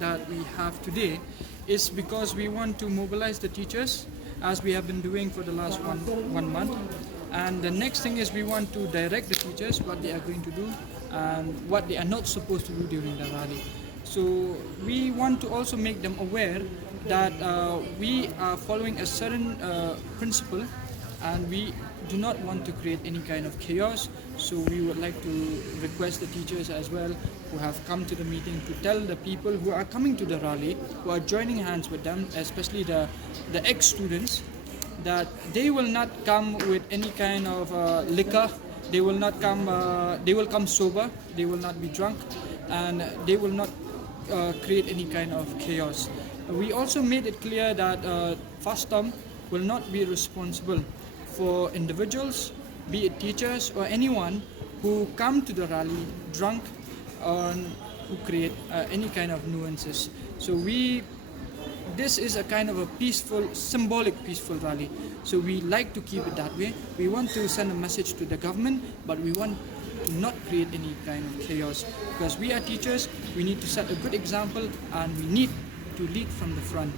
that we have today is because we want to mobilize the teachers as we have been doing for the last one month. And the next thing is we want to direct the teachers what they are going to do and what they are not supposed to do during the rally. So we want to also make them aware that we are following a certain principle and we do not want to create any kind of chaos. So we would like to request the teachers as well who have come to the meeting to tell the people who are coming to the rally, who are joining hands with them, especially the ex-students, that they will not come with any kind of liquor. They will not come. They will come sober. They will not be drunk, and they will not create any kind of chaos. We also made it clear that FASTAM will not be responsible for individuals, be it teachers or anyone who come to the rally drunk or who create any kind of nuances. So this is a kind of a peaceful, symbolic peaceful rally. So we like to keep it that way. We want to send a message to the government, but we want to not create any kind of chaos. Because we are teachers, we need to set a good example and we need to lead from the front.